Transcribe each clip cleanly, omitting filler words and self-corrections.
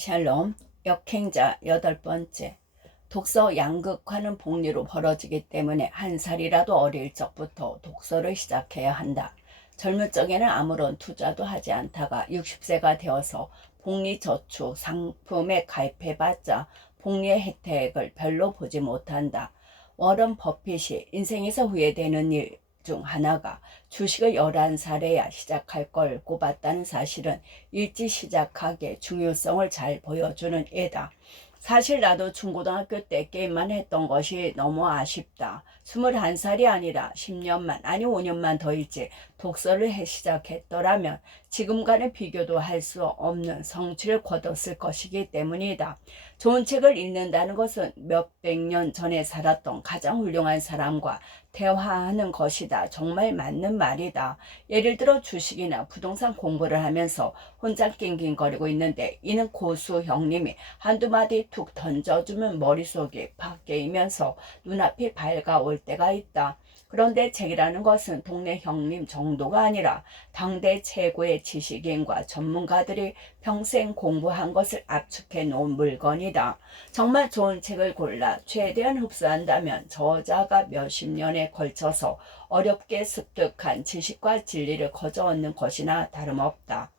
샬롬, 역행자 8번째. 독서 양극화는 복리로 벌어지기 때문에 한 살이라도 어릴 적부터 독서를 시작해야 한다. 젊은 적에는 아무런 투자도 하지 않다가 60세가 되어서 복리저축 상품에 가입해봤자 복리의 혜택을 별로 보지 못한다. 워런 버핏이 인생에서 후회되는 일 중 하나가 주식을 11살에야 시작할 걸 꼽았다는 사실은 일찍 시작하기의 중요성을 잘 보여주는 예다. 사실 나도 중고등학교 때 게임만 했던 것이 너무 아쉽다. 21살이 아니라 10년만 아니 5년만 더 일찍 독서를 시작했더라면 지금과는 비교도 할 수 없는 성취를 거뒀을 것이기 때문이다. 좋은 책을 읽는다는 것은 몇백 년 전에 살았던 가장 훌륭한 사람과 대화하는 것이다. 정말 맞는 말이다. 예를 들어 주식이나 부동산 공부를 하면서 혼자 낑낑거리고 있는데 이는 고수 형님이 한두 마디 툭 던져주면 머릿속이 바뀌면서 눈앞이 밝아올 때가 있다. 그런데 책이라는 것은 동네 형님 정도가 아니라 당대 최고의 지식인과 전문가들이 평생 공부한 것을 압축해 놓은 물건이다. 정말 좋은 책을 골라 최대한 흡수한다면 저자가 몇십 년에 걸쳐서 어렵게 습득한 지식과 진리를 거저 얻는 것이나 다름없다.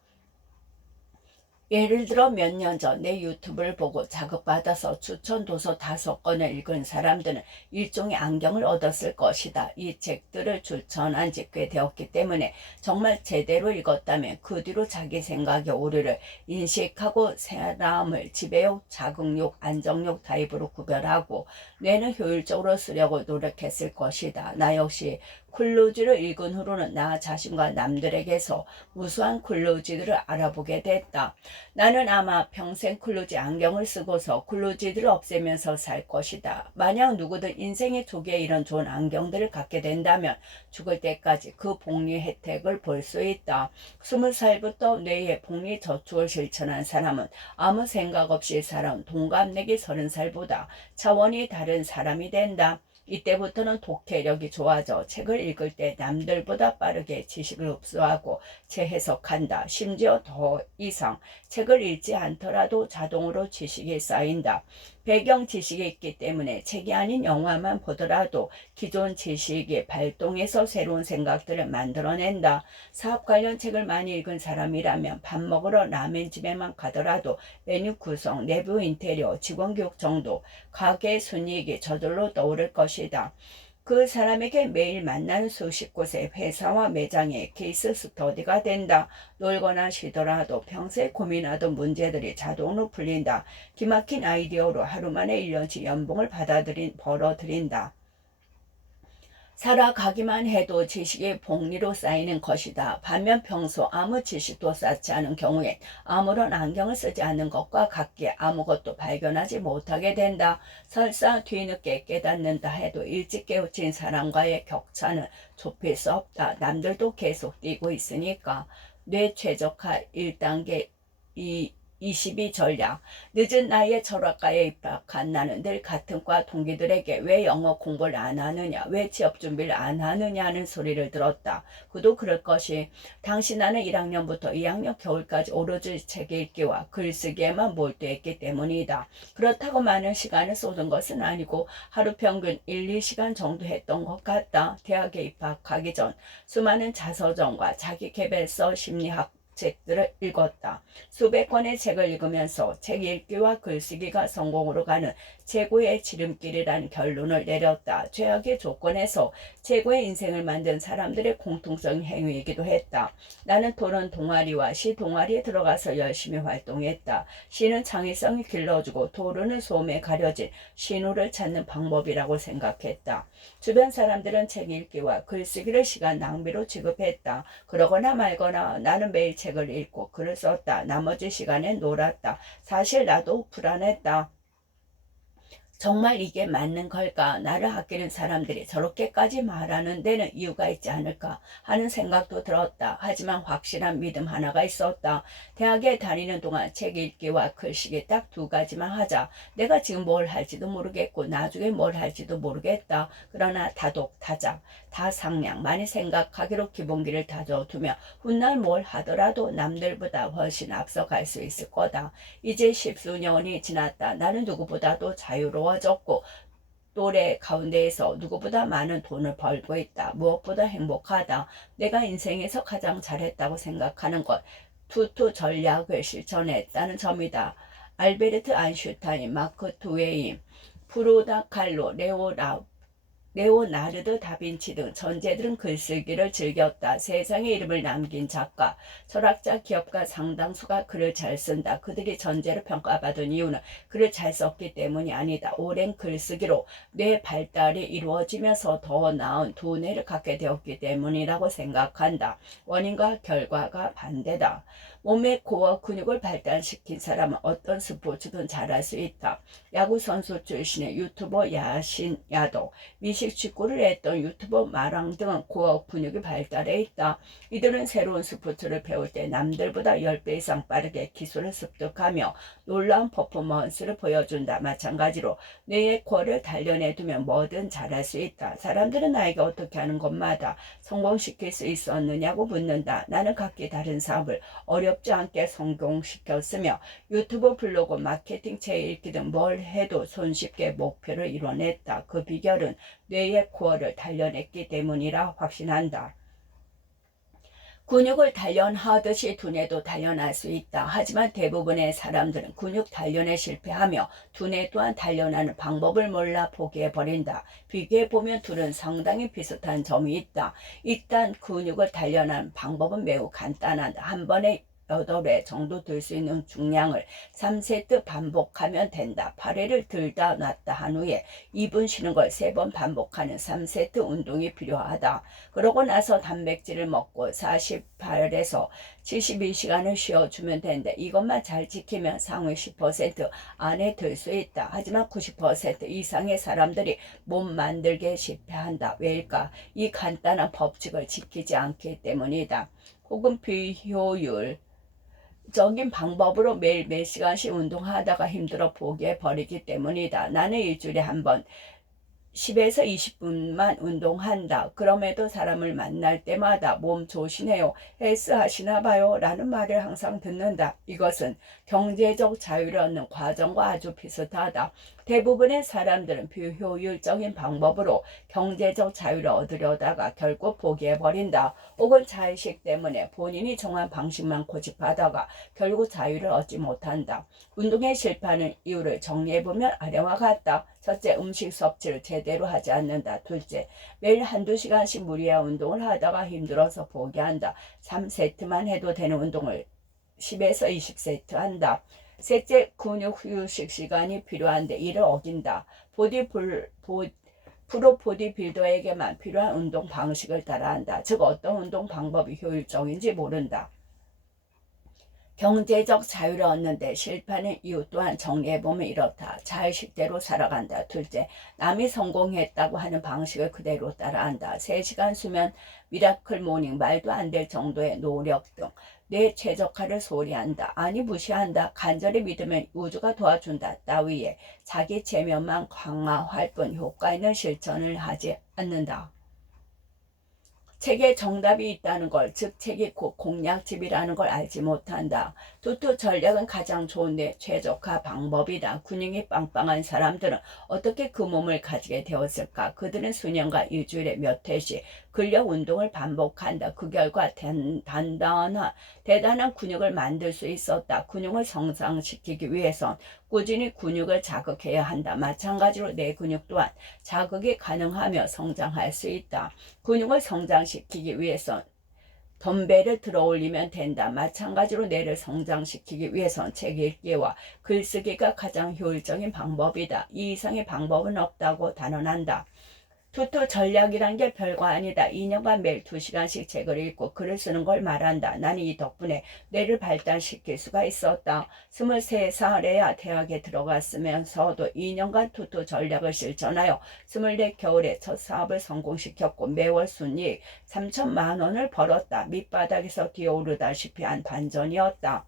예를 들어 몇 년 전 내 유튜브를 보고 자극받아서 추천 도서 5권을 읽은 사람들은 일종의 안경을 얻었을 것이다. 이 책들을 추천한 지 꽤 되었기 때문에 정말 제대로 읽었다면 그 뒤로 자기 생각의 오류를 인식하고 사람을 지배욕, 자극욕, 안정욕 타입으로 구별하고 뇌는 효율적으로 쓰려고 노력했을 것이다. 나 역시 클루지를 읽은 후로는 나 자신과 남들에게서 무수한 클루지들을 알아보게 됐다. 나는 아마 평생 클루지 안경을 쓰고서 클루지들을 없애면서 살 것이다. 만약 누구든 인생의 초기에 이런 좋은 안경들을 갖게 된다면 죽을 때까지 그 복리 혜택을 볼 수 있다. 20살부터 뇌의 복리 저축을 실천한 사람은 아무 생각 없이 살아온 동갑내기 30살보다 차원이 다른 사람이 된다. 이때부터는 독해력이 좋아져 책을 읽을 때 남들보다 빠르게 지식을 흡수하고 재해석한다. 심지어 더 이상 책을 읽지 않더라도 자동으로 지식이 쌓인다. 배경 지식이 있기 때문에 책이 아닌 영화만 보더라도 기존 지식이 발동해서 새로운 생각들을 만들어낸다. 사업 관련 책을 많이 읽은 사람이라면 밥 먹으러 라멘집에만 가더라도 메뉴 구성, 내부 인테리어, 직원 교육 정도 가게 순이익이 저절로 떠오를 것이다. 그 사람에게 매일 만나는 수십 곳의 회사와 매장의 케이스 스터디가 된다. 놀거나 쉬더라도 평소에 고민하던 문제들이 자동으로 풀린다. 기막힌 아이디어로 하루 만에 1년치 연봉을 벌어들인다. 살아가기만 해도 지식이 복리로 쌓이는 것이다. 반면 평소 아무 지식도 쌓지 않은 경우엔 아무런 안경을 쓰지 않는 것과 같게 아무것도 발견하지 못하게 된다. 설사 뒤늦게 깨닫는다 해도 일찍 깨우친 사람과의 격차는 좁힐 수 없다. 남들도 계속 뛰고 있으니까. 뇌최적화 1단계 22 전략. 늦은 나이에 철학과에 입학한 나는 늘 같은 과 동기들에게 왜 영어 공부를 안 하느냐, 왜 취업 준비를 안 하느냐는 소리를 들었다. 그도 그럴 것이 당시 나는 1학년부터 2학년 겨울까지 오로지 책 읽기와 글쓰기에만 몰두했기 때문이다. 그렇다고 많은 시간을 쏟은 것은 아니고 하루 평균 1, 2시간 정도 했던 것 같다. 대학에 입학하기 전 수많은 자서전과 자기계발서 심리학 책들을 읽었다. 수백 권의 책을 읽으면서 책 읽기와 글쓰기가 성공으로 가는 최고의 지름길이라는 결론을 내렸다. 최악의 조건에서 최고의 인생을 만든 사람들의 공통적인 행위이기도 했다. 나는 토론 동아리와 시 동아리에 들어가서 열심히 활동했다. 시는 창의성이 길러주고 토론은 소음에 가려진 신호를 찾는 방법이라고 생각했다. 주변 사람들은 책 읽기와 글쓰기를 시간 낭비로 취급했다. 그러거나 말거나 나는 매일 책을 읽고 글을 썼다. 나머지 시간엔 놀았다. 사실 나도 불안했다. 정말 이게 맞는 걸까? 나를 아끼는 사람들이 저렇게까지 말하는 데는 이유가 있지 않을까 하는 생각도 들었다. 하지만 확실한 믿음 하나가 있었다. 대학에 다니는 동안 책 읽기와 글쓰기 딱 두 가지만 하자. 내가 지금 뭘 할지도 모르겠고 나중에 뭘 할지도 모르겠다. 그러나 다독, 다작, 다상량 많이 생각하기로 기본기를 다져두며 훗날 뭘 하더라도 남들보다 훨씬 앞서갈 수 있을 거다. 이제 십수년이 지났다. 나는 누구보다도 자유로워졌고 또래 가운데에서 누구보다 많은 돈을 벌고 있다. 무엇보다 행복하다. 내가 인생에서 가장 잘했다고 생각하는 것, 투투 전략을 실천했다는 점이다. 알베르트 아인슈타인, 마크 트웨인, 프로다 칼로, 레오나르도 다빈치 등 천재들은 글쓰기를 즐겼다. 세상에 이름을 남긴 작가, 철학자, 기업가 상당수가 글을 잘 쓴다. 그들이 천재로 평가받은 이유는 글을 잘 썼기 때문이 아니다. 오랜 글쓰기로 뇌 발달이 이루어지면서 더 나은 두뇌를 갖게 되었기 때문이라고 생각한다. 원인과 결과가 반대다. 몸의 코어 근육을 발달시킨 사람은 어떤 스포츠든 잘할 수 있다. 야구선수 출신의 유튜버 야신 야도, 미식 축구를 했던 유튜버 마랑 등은 코어 근육이 발달해 있다. 이들은 새로운 스포츠를 배울 때 남들보다 10배 이상 빠르게 기술을 습득하며 놀라운 퍼포먼스를 보여준다. 마찬가지로 뇌의 코어를 단련해두면 뭐든 잘할 수 있다. 사람들은 나에게 어떻게 하는 것마다 성공시킬 수 있었느냐고 묻는다. 나는 각기 다른 사업을 어렵지 않게 성공시켰으며 유튜브, 블로그, 마케팅, 책 읽기 등 뭘 해도 손쉽게 목표를 이뤄냈다. 그 비결은 뇌의 코어를 단련했기 때문이라 확신한다. 근육을 단련하듯이 두뇌도 단련할 수 있다. 하지만 대부분의 사람들은 근육 단련에 실패하며 두뇌 또한 단련하는 방법을 몰라 포기해버린다. 비교해보면 둘은 상당히 비슷한 점이 있다. 일단 근육을 단련하는 방법은 매우 간단하다. 한 번에 8회 정도 들 수 있는 중량을 3세트 반복하면 된다. 8회를 들다 놨다 한 후에 2분 쉬는 걸 3번 반복하는 3세트 운동이 필요하다. 그러고 나서 단백질을 먹고 48에서 72시간을 쉬어주면 된다. 이것만 잘 지키면 상위 10% 안에 들 수 있다. 하지만 90% 이상의 사람들이 몸 만들기에 실패한다. 왜일까? 이 간단한 법칙을 지키지 않기 때문이다. 혹은 비효율 적인 방법으로 매일 몇 시간씩 운동하다가 힘들어 포기해버리기 때문이다. 나는 일주일에 한 번 10에서 20분만 운동한다. 그럼에도 사람을 만날 때마다 몸 조심해요. 헬스 하시나 봐요. 라는 말을 항상 듣는다. 이것은 경제적 자유를 얻는 과정과 아주 비슷하다. 대부분의 사람들은 비효율적인 방법으로 경제적 자유를 얻으려다가 결국 포기해버린다. 혹은 자의식 때문에 본인이 정한 방식만 고집하다가 결국 자유를 얻지 못한다. 운동에 실패하는 이유를 정리해보면 아래와 같다. 첫째, 음식 섭취를 제대로 하지 않는다. 둘째, 매일 한두 시간씩 무리한 운동을 하다가 힘들어서 포기한다. 3세트만 해도 되는 운동을 10에서 20세트 한다. 셋째, 근육 휴식 시간이 필요한데 이를 어긴다. 프로 보디빌더에게만 필요한 운동 방식을 따라한다. 즉 어떤 운동 방법이 효율적인지 모른다. 경제적 자유를 얻는데 실패하는 이유 또한 정리해보면 이렇다. 자의식대로 살아간다. 둘째, 남이 성공했다고 하는 방식을 그대로 따라한다. 3시간 수면, 미라클 모닝, 말도 안 될 정도의 노력 등 내 최적화를 소리한다. 아니 무시한다. 간절히 믿으면 우주가 도와준다. 따위에 자기 체면만 강화할 뿐 효과 있는 실천을 하지 않는다. 책에 정답이 있다는 걸, 즉 책이 곧 공략집이라는 걸 알지 못한다. 투투 전략은 가장 좋은 내 최적화 방법이다. 근육이 빵빵한 사람들은 어떻게 그 몸을 가지게 되었을까? 그들은 수년간 일주일에 몇 회씩 근력 운동을 반복한다. 그 결과 대단한 근육을 만들 수 있었다. 근육을 성장시키기 위해선 꾸준히 근육을 자극해야 한다. 마찬가지로 내 근육 또한 자극이 가능하며 성장할 수 있다. 근육을 성장시키기 위해선 덤벨을 들어 올리면 된다. 마찬가지로 뇌를 성장시키기 위해선 책 읽기와 글쓰기가 가장 효율적인 방법이다. 이 이상의 방법은 없다고 단언한다. 투투 전략이란 게 별거 아니다. 2년간 매일 2시간씩 책을 읽고 글을 쓰는 걸 말한다. 나는 이 덕분에 뇌를 발달시킬 수가 있었다. 23살에야 대학에 들어갔으면서도 2년간 투투 전략을 실천하여 24 겨울에 첫 사업을 성공시켰고 매월 순이익 3천만 원을 벌었다. 밑바닥에서 기어오르다시피 한 반전이었다.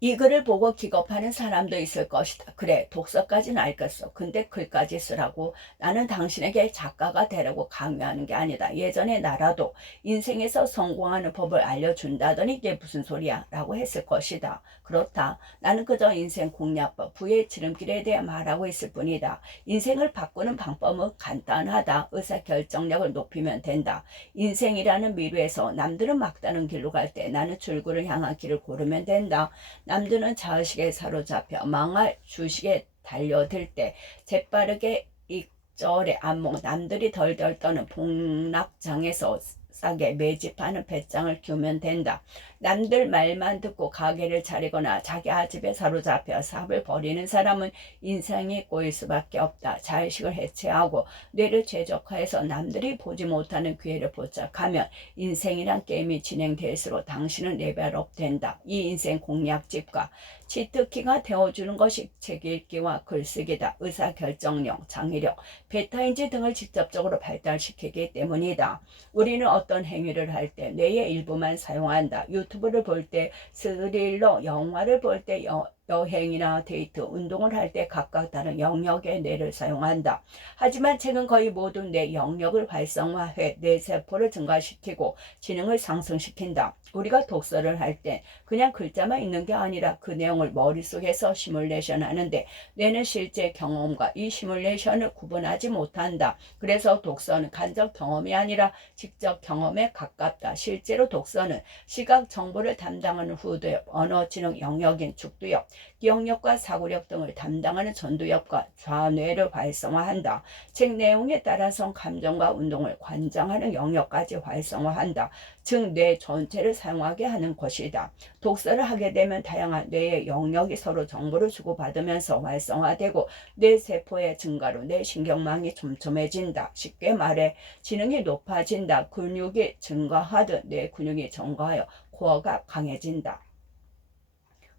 이 글을 보고 기겁하는 사람도 있을 것이다. 그래, 독서까지는 알겠어. 근데 글까지 쓰라고? 나는 당신에게 작가가 되라고 강요하는 게 아니다. 예전에 나라도 인생에서 성공하는 법을 알려준다더니 이게 무슨 소리야? 라고 했을 것이다. 그렇다. 나는 그저 인생 공략법, 부의 지름길에 대해 말하고 있을 뿐이다. 인생을 바꾸는 방법은 간단하다. 의사결정력을 높이면 된다. 인생이라는 미루에서 남들은 막다른 길로 갈 때 나는 출구를 향한 길을 고르면 된다. 남들은 자의식에 사로잡혀 망할 주식에 달려들 때 재빠르게 익절의 안목 남들이 덜덜 떠는 복락장에서 싸게 매집하는 배짱을 키우면 된다. 남들 말만 듣고 가게를 차리거나 자기 아집에 사로잡혀 사업을 벌이는 사람은 인생이 꼬일 수밖에 없다. 자의식을 해체하고 뇌를 최적화해서 남들이 보지 못하는 기회를 포착하면 인생이란 게임이 진행될수록 당신은 레벨업 된다. 이 인생 공략집과 치트키가 되어주는 것이 책 읽기와 글쓰기다. 의사결정력, 장의력, 베타인지 등을 직접적으로 발달시키기 때문이다. 우리는 어떤 행위를 할 때 뇌의 일부만 사용한다. 유튜브를 볼 때, 스릴러, 영화를 볼 때, 여행이나 데이트, 운동을 할 때 각각 다른 영역의 뇌를 사용한다. 하지만 책은 거의 모든 뇌 영역을 활성화해 뇌 세포를 증가시키고 지능을 상승시킨다. 우리가 독서를 할 때 그냥 글자만 읽는 게 아니라 그 내용을 머릿속에서 시뮬레이션 하는데 뇌는 실제 경험과 이 시뮬레이션을 구분하지 못한다. 그래서 독서는 간접 경험이 아니라 직접 경험에 가깝다. 실제로 독서는 시각 정보를 담당하는 후두엽, 언어지능 영역인 축두엽, 기억력과 사고력 등을 담당하는 전두엽과 좌뇌를 활성화한다. 책 내용에 따라서 감정과 운동을 관장하는 영역까지 활성화한다. 즉 뇌 전체를 사용하게 하는 것이다. 독서를 하게 되면 다양한 뇌의 영역이 서로 정보를 주고받으면서 활성화되고 뇌 세포의 증가로 뇌 신경망이 촘촘해진다. 쉽게 말해 지능이 높아진다. 근육이 증가하듯 뇌 근육이 증가하여 코어가 강해진다.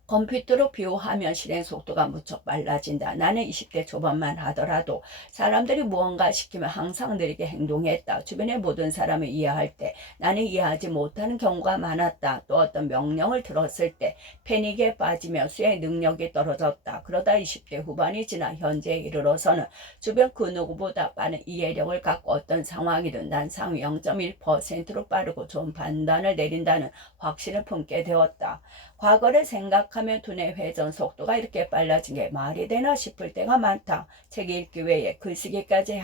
컴퓨터로 비유하면 실행 속도가 무척 빨라진다. 나는 20대 초반만 하더라도 사람들이 무언가 시키면 항상 느리게 행동했다. 주변의 모든 사람을 이해할 때 나는 이해하지 못하는 경우가 많았다. 또 어떤 명령을 들었을 때 패닉에 빠지며 수행 능력이 떨어졌다. 그러다 20대 후반이 지나 현재에 이르러서는 주변 그 누구보다 빠른 이해력을 갖고 어떤 상황이든 난 상위 0.1%로 빠르고 좋은 판단을 내린다는 확신을 품게 되었다. 과거를 생각하면 두뇌 회전 속도가 이렇게 빨라진 게 말이 되나 싶을 때가 많다. 책 읽기 외에 글쓰기까지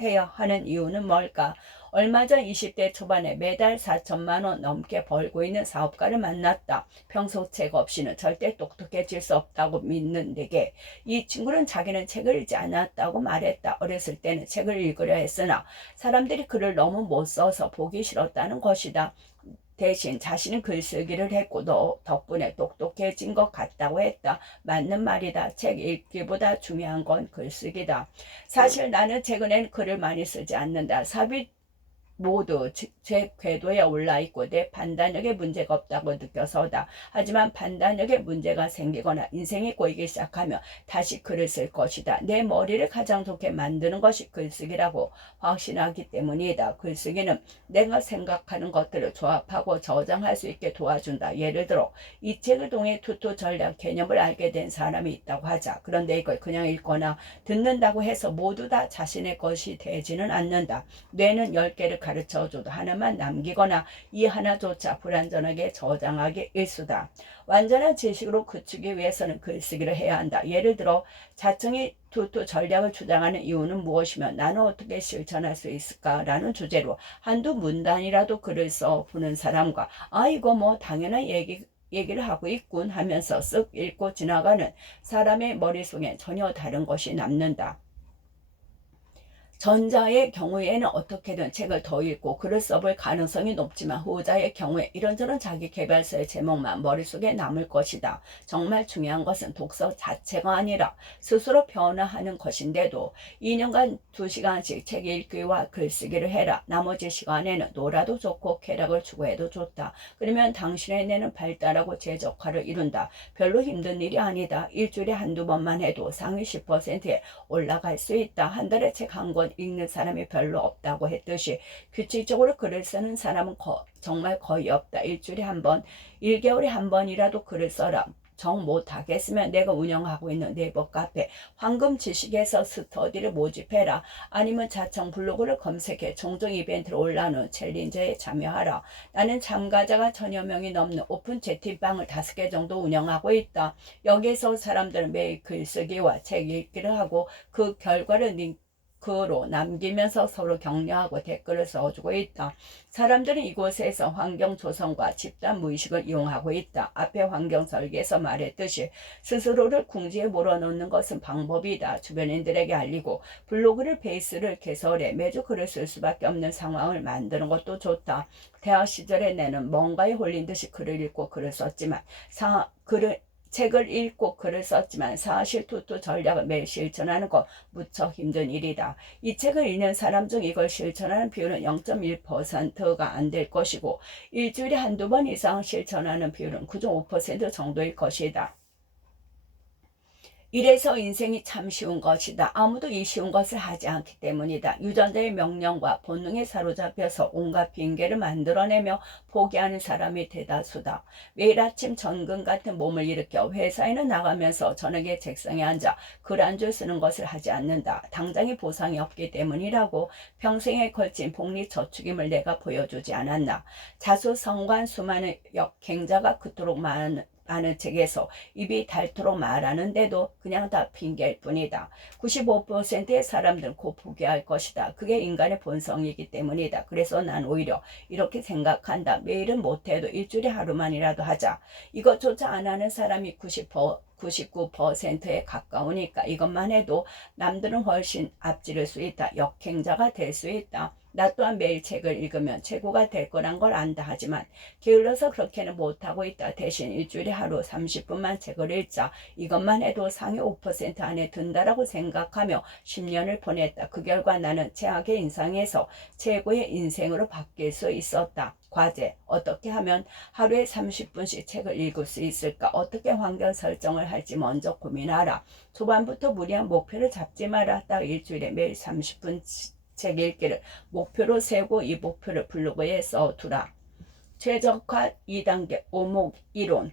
해야 하는 이유는 뭘까? 얼마 전 20대 초반에 매달 4천만 원 넘게 벌고 있는 사업가를 만났다. 평소 책 없이는 절대 똑똑해질 수 없다고 믿는 내게 이 친구는 자기는 책을 읽지 않았다고 말했다. 어렸을 때는 책을 읽으려 했으나 사람들이 글을 너무 못 써서 보기 싫었다는 것이다. 대신 자신은 글쓰기를 했고 너 덕분에 똑똑해진 것 같다고 했다. 맞는 말이다. 책 읽기보다 중요한 건 글쓰기다. 사실 나는 최근엔 글을 많이 쓰지 않는다. 삽입 모두 제 궤도에 올라있고 내 판단력에 문제가 없다고 느껴서다. 하지만 판단력에 문제가 생기거나 인생이 꼬이기 시작하면 다시 글을 쓸 것이다. 내 머리를 가장 좋게 만드는 것이 글쓰기라고 확신하기 때문이다. 글쓰기는 내가 생각하는 것들을 조합하고 저장할 수 있게 도와준다. 예를 들어 이 책을 통해 투투 전략 개념을 알게 된 사람이 있다고 하자. 그런데 이걸 그냥 읽거나 듣는다고 해서 모두 다 자신의 것이 되지는 않는다. 뇌는 10개를 가르쳐줘도 하나만 남기거나 이 하나조차 불완전하게 저장하기 일수다. 완전한 지식으로 그치기 위해서는 글쓰기를 해야 한다. 예를 들어 자청이 투투 전략을 주장하는 이유는 무엇이며 나는 어떻게 실천할 수 있을까라는 주제로 한두 문단이라도 글을 써 보는 사람과 이거 뭐 당연한 얘기를 하고 있군 하면서 쓱 읽고 지나가는 사람의 머릿속엔 전혀 다른 것이 남는다. 전자의 경우에는 어떻게든 책을 더 읽고 글을 써볼 가능성이 높지만 후자의 경우에 이런저런 자기계발서의 제목만 머릿속에 남을 것이다. 정말 중요한 것은 독서 자체가 아니라 스스로 변화하는 것인데도 2년간 2시간씩 책 읽기와 글쓰기를 해라. 나머지 시간에는 놀아도 좋고 쾌락을 추구해도 좋다. 그러면 당신의 뇌는 발달하고 재적화를 이룬다. 별로 힘든 일이 아니다. 일주일에 한두 번만 해도 상위 10%에 올라갈 수 있다. 한 달에 책 한 권 읽는 사람이 별로 없다고 했듯이 규칙적으로 글을 쓰는 사람은 정말 거의 없다. 일주일에 한 번, 1개월에 한 번이라도 글을 써라. 정 못하겠으면 내가 운영하고 있는 네이버 카페 황금 지식에서 스터디를 모집해라. 아니면 자청 블로그를 검색해 종종 이벤트를 올라오는 챌린저에 참여하라. 나는 참가자가 1000여 명이 넘는 오픈 채팅방을 5개 정도 운영하고 있다. 여기서 사람들은 매일 글쓰기와 책 읽기를 하고 그 결과를 링크로 남기면서 서로 격려하고 댓글을 써주고 있다. 사람들은 이곳에서 환경 조성과 집단 무의식을 이용하고 있다. 앞에 환경 설계에서 말했듯이 스스로를 궁지에 몰아넣는 것은 방법이다. 주변인들에게 알리고 블로그를 베이스를 개설해 매주 글을 쓸 수밖에 없는 상황을 만드는 것도 좋다. 대학 시절에 내는 뭔가에 홀린 듯이 글을 읽고 글을 썼지만 책을 읽고 글을 썼지만 사실 투투 전략을 매일 실천하는 건 무척 힘든 일이다. 이 책을 읽는 사람 중 이걸 실천하는 비율은 0.1%가 안 될 것이고 일주일에 한두 번 이상 실천하는 비율은 그중 5% 정도일 것이다. 이래서 인생이 참 쉬운 것이다. 아무도 이 쉬운 것을 하지 않기 때문이다. 유전자의 명령과 본능에 사로잡혀서 온갖 핑계를 만들어내며 포기하는 사람이 대다수다. 매일 아침 전근 같은 몸을 일으켜 회사에는 나가면서 저녁에 책상에 앉아 글 한 줄 쓰는 것을 하지 않는다. 당장의 보상이 없기 때문이라고. 평생에 걸친 복리저축임을 내가 보여주지 않았나. 자수성관 수많은 역행자가 그토록 많은 책에서 입이 닳도록 말하는데도 그냥 다 핑계일 뿐이다. 95%의 사람들은 곧 포기할 것이다. 그게 인간의 본성이기 때문이다. 그래서 난 오히려 이렇게 생각한다. 매일은 못해도 일주일에 하루만이라도 하자. 이것조차 안 하는 사람이 99%에 가까우니까 이것만 해도 남들은 훨씬 앞지를 수 있다. 역행자가 될 수 있다. 나 또한 매일 책을 읽으면 최고가 될 거란 걸 안다. 하지만 게을러서 그렇게는 못하고 있다. 대신 일주일에 하루 30분만 책을 읽자. 이것만 해도 상위 5% 안에 든다라고 생각하며 10년을 보냈다. 그 결과 나는 최악의 인상에서 최고의 인생으로 바뀔 수 있었다. 과제, 어떻게 하면 하루에 30분씩 책을 읽을 수 있을까? 어떻게 환경 설정을 할지 먼저 고민하라. 초반부터 무리한 목표를 잡지 마라. 딱 일주일에 매일 30분 책 읽기를 목표로 세우고 이 목표를 블로그에 써두라. 최적화 2단계 오목 이론.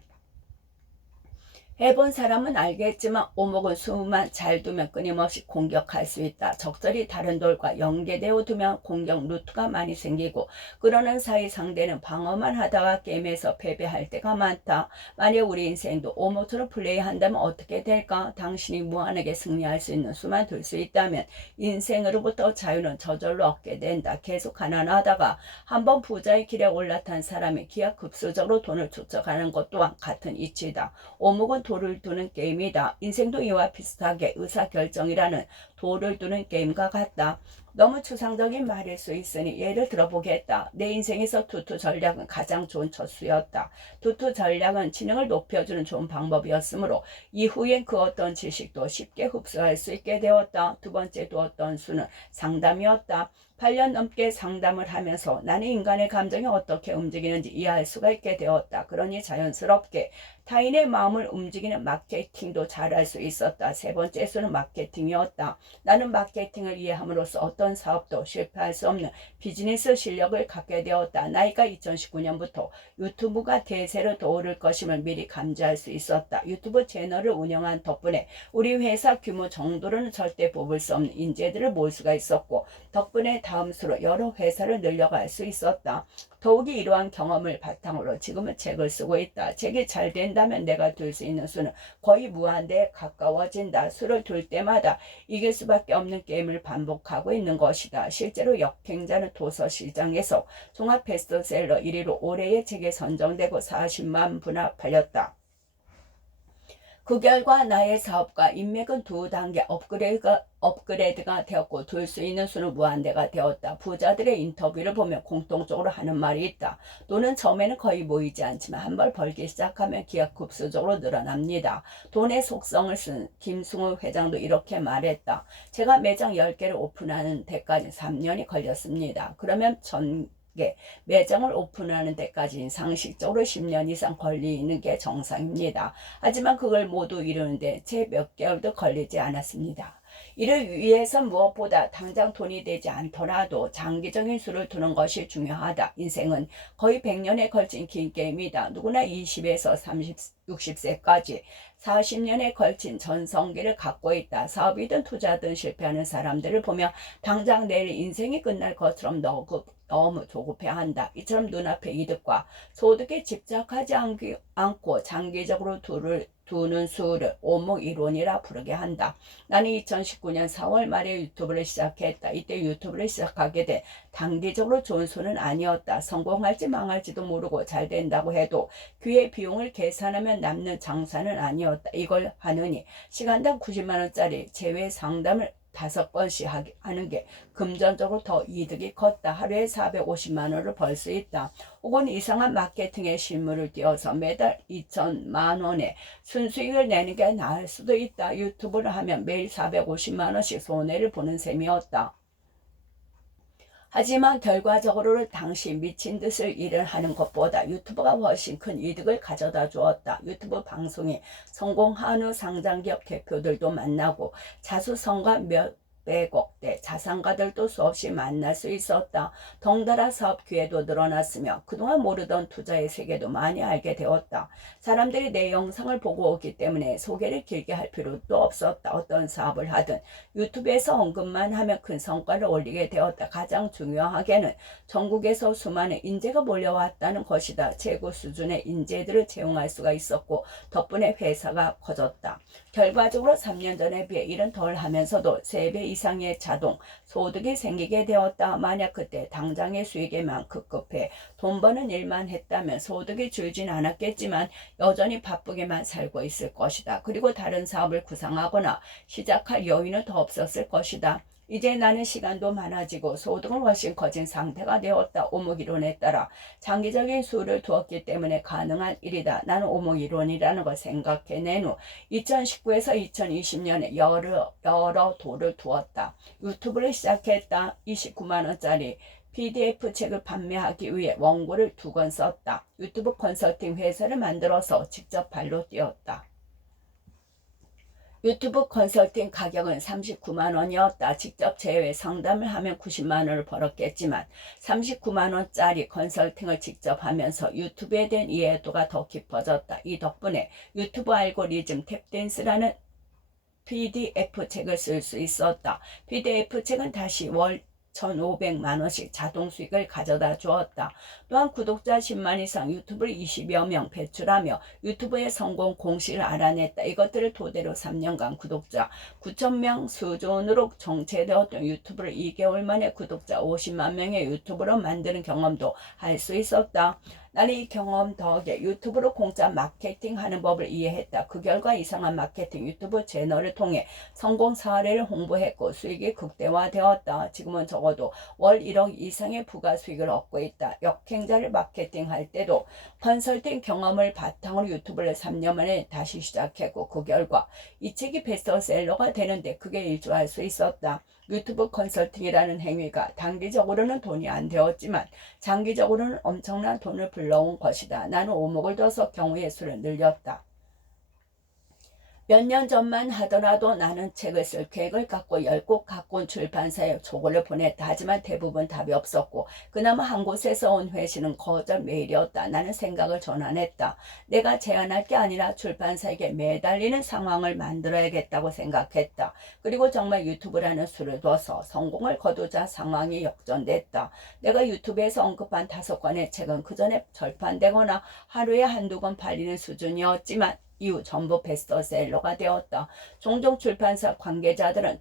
해본 사람은 알겠지만 오목은 수만 잘 두면 끊임없이 공격할 수 있다. 적절히 다른 돌과 연계되어 두면 공격 루트가 많이 생기고 그러는 사이 상대는 방어만 하다가 게임에서 패배할 때가 많다. 만약 우리 인생도 오목처럼 플레이한다면 어떻게 될까? 당신이 무한하게 승리할 수 있는 수만 둘 수 있다면 인생으로부터 자유는 저절로 얻게 된다. 계속 가난하다가 한번 부자의 길에 올라탄 사람이 기하급수적으로 돈을 축적하는 것 또한 같은 이치다. 오목은 돌을 두는 게임이다. 인생도 이와 비슷하게 의사결정이라는 돌을 두는 게임과 같다. 너무 추상적인 말일 수 있으니 예를 들어보겠다. 내 인생에서 투투 전략은 가장 좋은 첫수였다. 투투 전략은 지능을 높여주는 좋은 방법이었으므로 이후엔 그 어떤 지식도 쉽게 흡수할 수 있게 되었다. 두 번째 두었던 수는 상담이었다. 8년 넘게 상담을 하면서 나는 인간의 감정이 어떻게 움직이는지 이해할 수가 있게 되었다. 그러니 자연스럽게 타인의 마음을 움직이는 마케팅도 잘할 수 있었다. 세 번째 수는 마케팅이었다. 나는 마케팅을 이해함으로써 어떤 사업도 실패할 수 없는 비즈니스 실력을 갖게 되었다. 나이가 2019년부터 유튜브가 대세로 떠오를 것임을 미리 감지할 수 있었다. 유튜브 채널을 운영한 덕분에 우리 회사 규모 정도로는 절대 뽑을 수 없는 인재들을 모을 수가 있었고 덕분에 다음 수로 여러 회사를 늘려갈 수 있었다. 더욱이 이러한 경험을 바탕으로 지금은 책을 쓰고 있다. 책이 잘 된다면 내가 둘 수 있는 수는 거의 무한대에 가까워진다. 수를 둘 때마다 이길 수밖에 없는 게임을 반복하고 있는 것이다. 실제로 역행자는 도서 시장에서 종합 베스트셀러 1위로 올해의 책에 선정되고 40만 부나 팔렸다. 그 결과 나의 사업과 인맥은 두 단계 업그레이드가 되었고 둘 수 있는 수는 무한대가 되었다. 부자들의 인터뷰를 보면 공통적으로 하는 말이 있다. 돈은 처음에는 거의 모이지 않지만 한 번 벌기 시작하면 기하급수적으로 늘어납니다. 돈의 속성을 쓴 김승우 회장도 이렇게 말했다. 제가 매장 10개를 오픈하는 데까지 3년이 걸렸습니다. 그러면 매장을 오픈하는 데까지 상식적으로 10년 이상 걸리는 게 정상입니다. 하지만 그걸 모두 이루는데 제 몇 개월도 걸리지 않았습니다. 이를 위해선 무엇보다 당장 돈이 되지 않더라도 장기적인 수를 두는 것이 중요하다. 인생은 거의 100년에 걸친 긴 게임이다. 누구나 20에서 30, 60세까지 40년에 걸친 전성기를 갖고 있다. 사업이든 투자든 실패하는 사람들을 보며 당장 내일 인생이 끝날 것처럼 너무 조급해한다. 이처럼 눈앞의 이득과 소득에 집착하지 않고 장기적으로 두는 수를 오목이론이라 부르게 한다. 나는 2019년 4월 말에 유튜브를 시작했다. 이때 유튜브를 시작하게 돼 단기적으로 좋은 수는 아니었다. 성공할지 망할지도 모르고 잘 된다고 해도 그의 비용을 계산하면 남는 장사는 아니었다. 이걸 하느니 시간당 90만 원짜리 제외 상담을 5번씩 하는 게 금전적으로 더 이득이 컸다. 하루에 450만 원을 벌 수 있다. 혹은 이상한 마케팅의 실무를 띄워서 매달 2천만 원의 순수익을 내는 게 나을 수도 있다. 유튜브를 하면 매일 450만 원씩 손해를 보는 셈이었다. 하지만 결과적으로는 당시 미친 듯을 일을 하는 것보다 유튜브가 훨씬 큰 이득을 가져다 주었다. 유튜브 방송이 성공한 후 상장기업 대표들도 만나고 자수성가 몇백억대 자산가들도 수없이 만날 수 있었다. 덩달아 사업 기회도 늘어났으며 그동안 모르던 투자의 세계도 많이 알게 되었다. 사람들이 내 영상을 보고 오기 때문에 소개를 길게 할 필요도 없었다. 어떤 사업을 하든 유튜브에서 언급만 하면 큰 성과를 올리게 되었다. 가장 중요하게는 전국에서 수많은 인재가 몰려왔다는 것이다. 최고 수준의 인재들을 채용할 수가 있었고 덕분에 회사가 커졌다. 결과적으로 3년 전에 비해 일은 덜 하면서도 3배 이상의 자동 소득이 생기게 되었다. 만약 그때 당장의 수익에만 급급해 돈 버는 일만 했다면 소득이 줄진 않았겠지만 여전히 바쁘게만 살고 있을 것이다. 그리고 다른 사업을 구상하거나 시작할 여유는 더 없었을 것이다. 이제 나는 시간도 많아지고 소득은 훨씬 커진 상태가 되었다. 오목이론에 따라 장기적인 수를 두었기 때문에 가능한 일이다. 나는 오목이론이라는 걸 생각해낸 후 2019에서 2020년에 여러 도를 두었다. 유튜브를 시작했다. 29만 원짜리 PDF 책을 판매하기 위해 원고를 2권 썼다. 유튜브 컨설팅 회사를 만들어서 직접 발로 뛰었다. 유튜브 컨설팅 가격은 39만 원이었다. 직접 제외 상담을 하면 90만 원을 벌었겠지만 39만 원짜리 컨설팅을 직접 하면서 유튜브에 대한 이해도가 더 깊어졌다. 이 덕분에 유튜브 알고리즘 탭댄스라는 PDF 책을 쓸 수 있었다. PDF 책은 다시 월 1,500만 원씩 자동 수익을 가져다 주었다. 또한 구독자 10만 이상 유튜브를 20여 명 배출하며 유튜브의 성공 공식을 알아냈다. 이것들을 토대로 3년간 구독자 9,000명 수준으로 정체되었던 유튜브를 2개월 만에 구독자 50만 명의 유튜브로 만드는 경험도 할 수 있었다. 나는 이 경험 덕에 유튜브로 공짜 마케팅하는 법을 이해했다. 그 결과 이상한 마케팅 유튜브 채널을 통해 성공 사례를 홍보했고 수익이 극대화되었다. 지금은 적어도 월 1억 이상의 부가 수익을 얻고 있다. 역행자를 마케팅할 때도 컨설팅 경험을 바탕으로 유튜브를 3년 만에 다시 시작했고 그 결과 이 책이 베스트셀러가 되는데 크게 일조할 수 있었다. 유튜브 컨설팅이라는 행위가 단기적으로는 돈이 안 되었지만 장기적으로는 엄청난 돈을 불러온 것이다. 나는 오목을 둬서 경우의 수를 늘렸다. 몇 년 전만 하더라도 나는 책을 쓸 계획을 갖고 10곳 갖고 출판사에 초고를 보냈다. 하지만 대부분 답이 없었고 그나마 한 곳에서 온 회신은 거절 메일이었다. 나는 생각을 전환했다. 내가 제안할 게 아니라 출판사에게 매달리는 상황을 만들어야겠다고 생각했다. 그리고 정말 유튜브라는 수를 둬서 성공을 거두자 상황이 역전됐다. 내가 유튜브에서 언급한 5권의 책은 그 전에 절판되거나 하루에 한두 권 팔리는 수준이었지만 이후 전부 베스트셀러가 되었다. 종종 출판사 관계자들은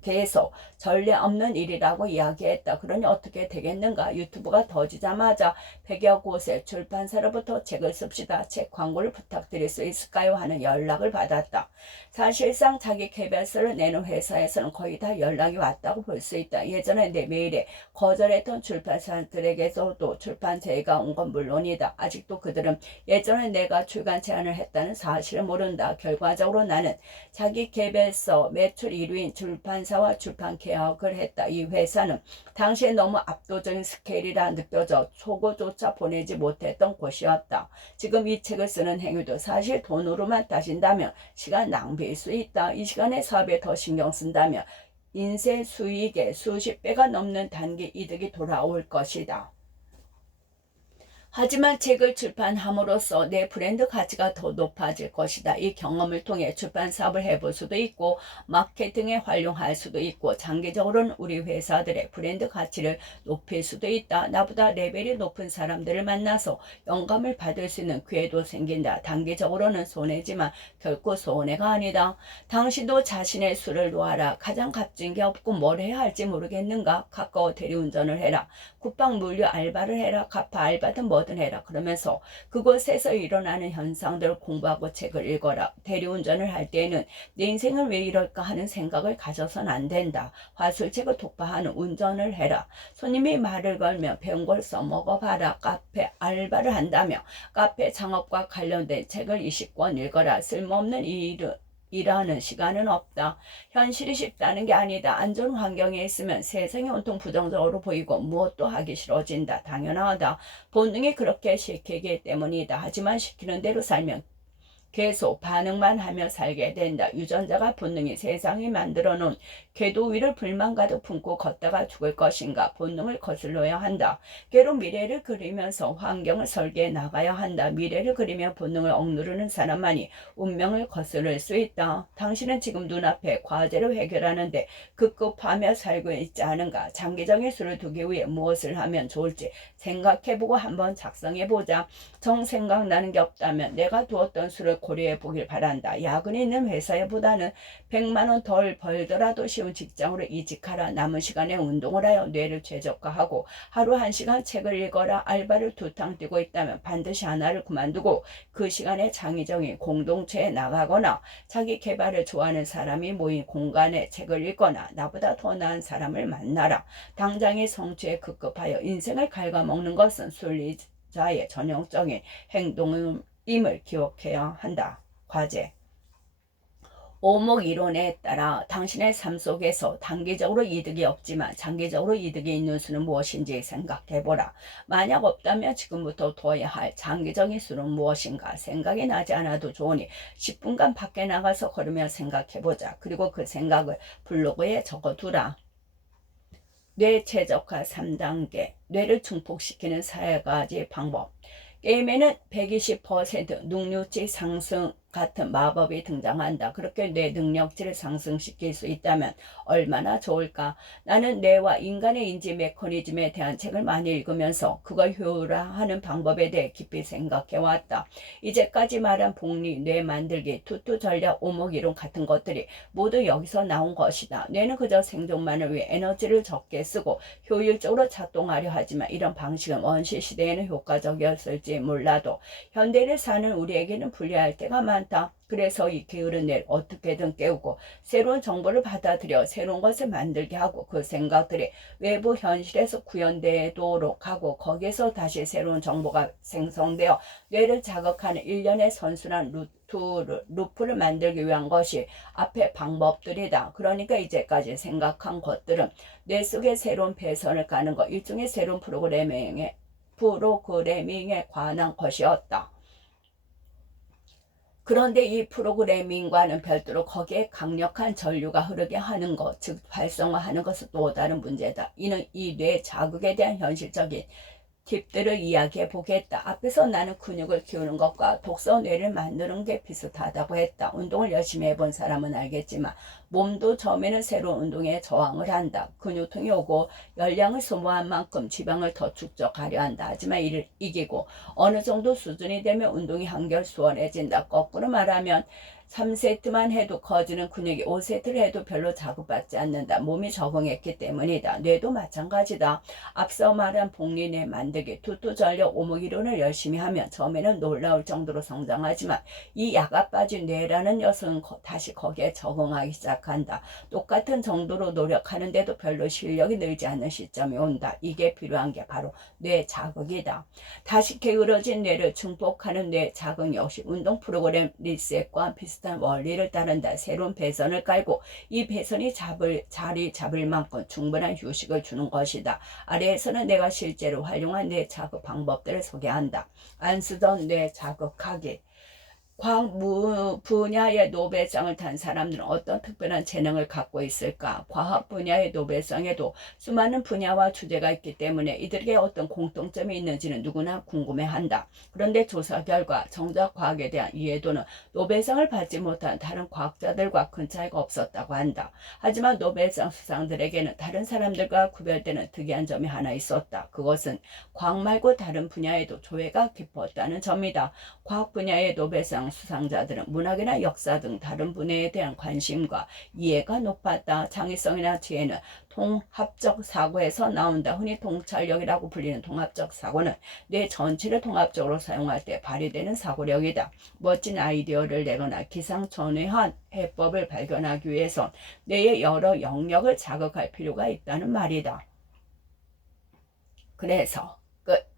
계속 전례 없는 일이라고 이야기했다. 그러니 어떻게 되겠는가? 유튜브가 터지자마자 100여 곳의 출판사로부터 책을 씁시다. 책 광고를 부탁드릴 수 있을까요? 하는 연락을 받았다. 사실상 자기 개발서를 내는 회사에서는 거의 다 연락이 왔다고 볼 수 있다. 예전에 내 메일에 거절했던 출판사들에게서도 출판 제의가 온 건 물론이다. 아직도 그들은 예전에 내가 출간 제안을 했다는 사실을 모른다. 결과적으로 나는 자기 개발서 매출 1위인 출판사와 출판 계약을 했다. 이 회사는 당시에 너무 압도적인 스케일이라 느껴져 초고조차 보내지 못했던 곳이었다. 지금 이 책을 쓰는 행위도 사실 돈으로만 따진다면 시간 낭비일 수 있다. 이 시간에 사업에 더 신경 쓴다면 인쇄 수익의 수십 배가 넘는 단기 이득이 돌아올 것이다. 하지만 책을 출판함으로써 내 브랜드 가치가 더 높아질 것이다. 이 경험을 통해 출판 사업을 해볼 수도 있고 마케팅에 활용할 수도 있고 장기적으로는 우리 회사들의 브랜드 가치를 높일 수도 있다. 나보다 레벨이 높은 사람들을 만나서 영감을 받을 수 있는 기회도 생긴다. 단기적으로는 손해지만 결코 손해가 아니다. 당신도 자신의 수를 놓아라. 가장 값진 게 없고 뭘 해야 할지 모르겠는가? 가까워 대리운전을 해라. 쿠팡 물류 알바를 해라. 가파 알바든 뭐든 해라. 그러면서 그곳에서 일어나는 현상들을 공부하고 책을 읽어라. 대리운전을 할 때에는 내 인생을 왜 이럴까 하는 생각을 가져선 안 된다. 화술책을 독파하는 운전을 해라. 손님이 말을 걸면 배운 걸 써먹어봐라. 카페 알바를 한다며 카페 창업과 관련된 책을 20권 읽어라. 쓸모없는 일하는 시간은 없다. 현실이 쉽다는 게 아니다. 안 좋은 환경에 있으면 세상이 온통 부정적으로 보이고 무엇도 하기 싫어진다. 당연하다. 본능이 그렇게 시키기 때문이다. 하지만 시키는 대로 살면 계속 반응만 하며 살게 된다. 유전자가 본능이 세상이 만들어 놓은 궤도 위를 불만 가득 품고 걷다가 죽을 것인가? 본능을 거슬러야 한다. 괴로 미래를 그리면서 환경을 설계해 나가야 한다. 미래를 그리며 본능을 억누르는 사람만이 운명을 거스를 수 있다. 당신은 지금 눈앞에 과제를 해결하는데 급급하며 살고 있지 않은가? 장기적인 수를 두기 위해 무엇을 하면 좋을지 생각해보고 한번 작성해보자. 정 생각나는 게 없다면 내가 두었던 수를 고려해 보길 바란다. 야근이 있는 회사보다는 100만 원 덜 벌더라도 쉬운 직장으로 이직하라. 남은 시간에 운동을 하여 뇌를 최적화하고 하루 1시간 책을 읽어라. 알바를 2탕 뛰고 있다면 반드시 하나를 그만두고 그 시간에 창의적인 공동체에 나가거나 자기 개발을 좋아하는 사람이 모인 공간에 책을 읽거나 나보다 더 나은 사람을 만나라. 당장의 성취에 급급하여 인생을 갉아먹는 것은 순리자의 전형적인 행동임을 기억해야 한다. 과제. 오목 이론에 따라 당신의 삶 속에서 단기적으로 이득이 없지만 장기적으로 이득이 있는 수는 무엇인지 생각해보라. 만약 없다면 지금부터 둬야 할 장기적인 수는 무엇인가? 생각이 나지 않아도 좋으니 10분간 밖에 나가서 걸으며 생각해보자. 그리고 그 생각을 블로그에 적어두라. 뇌 최적화 3단계, 뇌를 증폭시키는 4가지 방법. 게임에는 120% 능력치 상승 같은 마법이 등장한다. 그렇게 뇌 능력치를 상승시킬 수 있다면 얼마나 좋을까? 나는 뇌와 인간의 인지 메커니즘에 대한 책을 많이 읽으면서 그걸 효율화하는 방법에 대해 깊이 생각해왔다. 이제까지 말한 복리, 뇌 만들기, 투투 전략, 오목이론 같은 것들이 모두 여기서 나온 것이다. 뇌는 그저 생존만을 위해 에너지를 적게 쓰고 효율적으로 작동하려 하지만 이런 방식은 원시 시대에는 효과적이었을지 몰라도 현대를 사는 우리에게는 불리할 때가 많다. 그래서 이 게으른 뇌를 어떻게든 깨우고 새로운 정보를 받아들여 새로운 것을 만들게 하고 그 생각들이 외부 현실에서 구현되도록 하고 거기에서 다시 새로운 정보가 생성되어 뇌를 자극하는 일련의 선순환 루프를 만들기 위한 것이 앞의 방법들이다. 그러니까 이제까지 생각한 것들은 뇌 속에 새로운 배선을 까는 것, 일종의 새로운 프로그래밍에 관한 것이었다. 그런데 이 프로그래밍과는 별도로 거기에 강력한 전류가 흐르게 하는 것, 즉 활성화하는 것은 또 다른 문제다. 이는 이 뇌 자극에 대한 현실적인 팁들을 이야기해 보겠다. 앞에서 나는 근육을 키우는 것과 독서 뇌를 만드는 게 비슷하다고 했다. 운동을 열심히 해본 사람은 알겠지만 몸도 처음에는 새로운 운동에 저항을 한다. 근육통이 오고 열량을 소모한 만큼 지방을 더 축적하려 한다. 하지만 이를 이기고 어느 정도 수준이 되면 운동이 한결 수월해진다. 거꾸로 말하면 3세트만 해도 커지는 근육이 5세트를 해도 별로 자극받지 않는다. 몸이 적응했기 때문이다. 뇌도 마찬가지다. 앞서 말한 복리뇌 만들기, 투투전력 오목이론을 열심히 하면 처음에는 놀라울 정도로 성장하지만 이 야가 빠진 뇌라는 녀석은 다시 거기에 적응하기 시작한다. 똑같은 정도로 노력하는데도 별로 실력이 늘지 않는 시점이 온다. 이게 필요한 게 바로 뇌 자극이다. 다시 게으러진 뇌를 증폭하는 뇌 자극 역시 운동 프로그램 리셋과 비슷한 원리를 따른다. 새로운 배선을 깔고 이 배선이 자리 잡을 만큼 충분한 휴식을 주는 것이다. 아래에서는 내가 실제로 활용한 뇌 자극 방법들을 소개한다. 안 쓰던 뇌 자극하기. 과학 분야의 노벨상을 탄 사람들은 어떤 특별한 재능을 갖고 있을까? 과학 분야의 노벨상에도 수많은 분야와 주제가 있기 때문에 이들에게 어떤 공통점이 있는지는 누구나 궁금해한다. 그런데 조사 결과 정작 과학에 대한 이해도는 노벨상을 받지 못한 다른 과학자들과 큰 차이가 없었다고 한다. 하지만 노벨상 수상들에게는 다른 사람들과 구별되는 특이한 점이 하나 있었다. 그것은 과학 말고 다른 분야에도 조예가 깊었다는 점이다. 과학 분야의 노벨상 수상자들은 문학이나 역사 등 다른 분야에 대한 관심과 이해가 높았다. 창의성이나 지혜는 통합적 사고에서 나온다. 흔히 통찰력이라고 불리는 통합적 사고는 뇌 전체를 통합적으로 사용할 때 발휘되는 사고력이다. 멋진 아이디어를 내거나 기상천외한 해법을 발견하기 위해선 뇌의 여러 영역을 자극할 필요가 있다는 말이다. 그래서 끝.